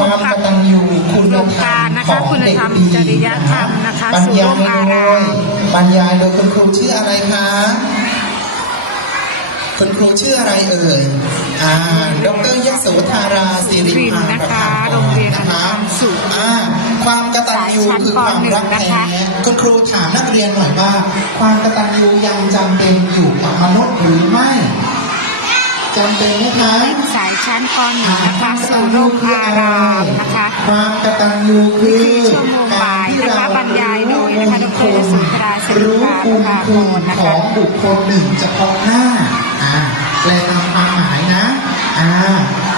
ความกตัญญูคุณธรรมนะคะ คุณธรรมจริยธรรมนะคะสุโลกอารามบรรยายโดยคุณครูชื่ออะไรคะคุณครูชื่ออะไรเอ่ย อ่า ดรยศวธาราสิริพานะคะโรงเรียนนะคะสูอ่า ความกตัญญูคือความรักแท้คุณครูถามนักเรียนหน่อยว่า ความกตัญญูยังจำเป็นอยู่กับมนุษย์หรือไม่ จำเป็นไหมคะสายชั้นป .1 นะคะสู่ร่มอารามนะคะความกตัญญูคือชั่วโมงบ่ายนะคะบรรยายโดยนะคะดรสุนทราศิริรู้พาคุณประภาพคุณรนะขคะองบุคคลหนึ่งเฉพาะหน้าอ่าแปลตามความหมายนะอ่า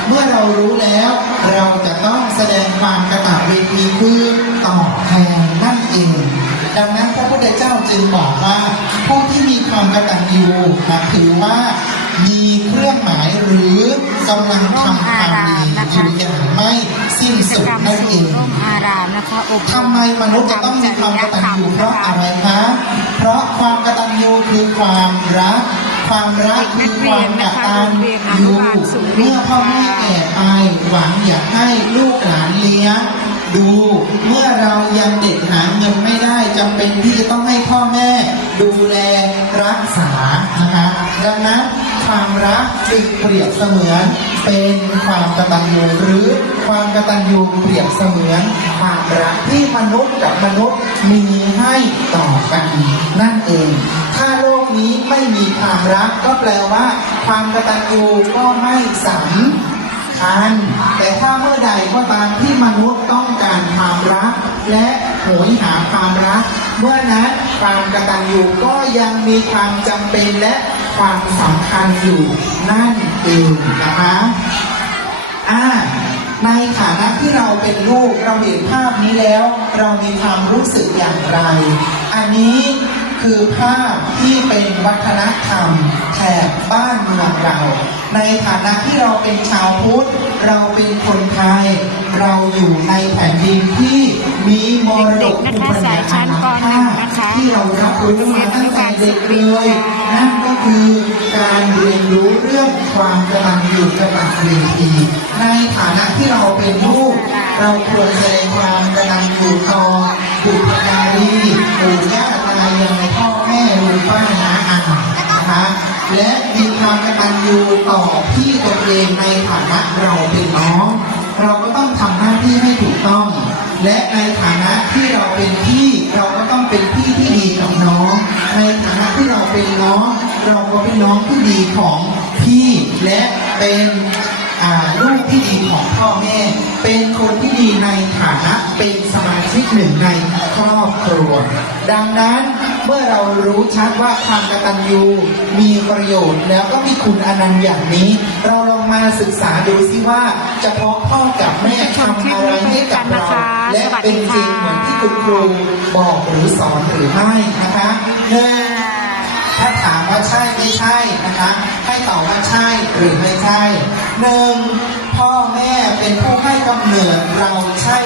เมื่อเรารู้แล้วเราจะต้องแสดงความกตัญญูคือตอบแทนนั่นเองดังนั้นพระพุทธเจ้าจึงบอกว่าผู้ที่มีความกตัญญูนะถือว่า กำลังทำความดีอยู่อย่างไม่สิ้นสุดนั่นเองทำไมมนุษย์จะต้องมีความกตัญญูเพราะอะไรคะเพราะความกตัญญูคือความรักความรักคือความกตัญญูเมื่อพ่อแม่แก่ไปหวังอยากให้ลูกหลานเลี้ยงดูเมื่อเรายังเด็กหาเงินไม่ได้จำเป็นที่จะต้องให้พ่อแม่ดูแลรักษานะคะดังนั้น ความรักจึงเปรียบเสมือน เป็นความกตัญญูหรือความกตัญญูเปรียบเสมือน ความรักที่มนุษย์กับมนุษย์มีให้ต่อกันนั่นเอง ถ้าโลกนี้ไม่มีความรักก็แปลว่า ความกตัญญูก็ไม่สำคัญแต่ถ้าเมื่อใดก็ตามที่มนุษย์ต้องการความรัก และโหยหาความรักเมื่อนั้นความกตัญญูก็ยังมีความจำเป็นและ ความสำคัญอยู่นั่นเองนะคะอ่าในฐานะที่เราเป็นลูกเราเห็นภาพนี้แล้ว เรามีความรู้สึกอย่างไร อันนี้คือภาพที่เป็นวัฒนธรรมแถบบ้านเมืองเรา ในฐานะที่เราเป็นชาวพุทธ เราเป็นคนไทย เราอยู่ในแผ่นดินที่มีมรดกภูมิปัญญาทางภาค ที่เรารับรู้มาตั้งแต่เด็กเลยนั่นก็คือการเรียนรู้เรื่องความกตัญญูกตเวทีในฐานะที่เราเป็นลูกเราควรแสดงความกตัญญูต่อบุพการีปู่ย่าตายายพ่อแม่ลุงป้าน้าอานะคะและมีความกตัญญูต่อพี่ตัวเองในฐานะเราเป็นน้อง เราก็ต้องทำหน้าที่ให้ถูกต้อง และในฐานะที่เราเป็นพี่เรา พี่ที่ดีกับน้อง ในฐานะที่เราเป็นน้อง เราก็เป็นน้องที่ดีของพี่และเป็นลูกที่ดีของพ่อแม่ เป็นคนที่ดีในฐานะเป็นสมาชิกหนึ่งในครอบครัว ดังนั้น เมื่อเรารู้ชัดว่าความกตัญญูมีประโยชน์ แล้วก็มีคุณอนันต์อย่างนี้ เราลองมาศึกษาดูซิว่าเฉพาะพ่อกับแม่ทำอะไรให้กับเรา และเป็นจริงเหมือนที่คุณครูบอกหรือสอนหรือไม่นะคะหนึ่งถ้าถามว่าใช่ไม่ใช่นะคะให้ตอบว่าใช่หรือไม่ใช่หนึ่งพ่อแม่เป็นผู้ให้กำเนิดเราใช่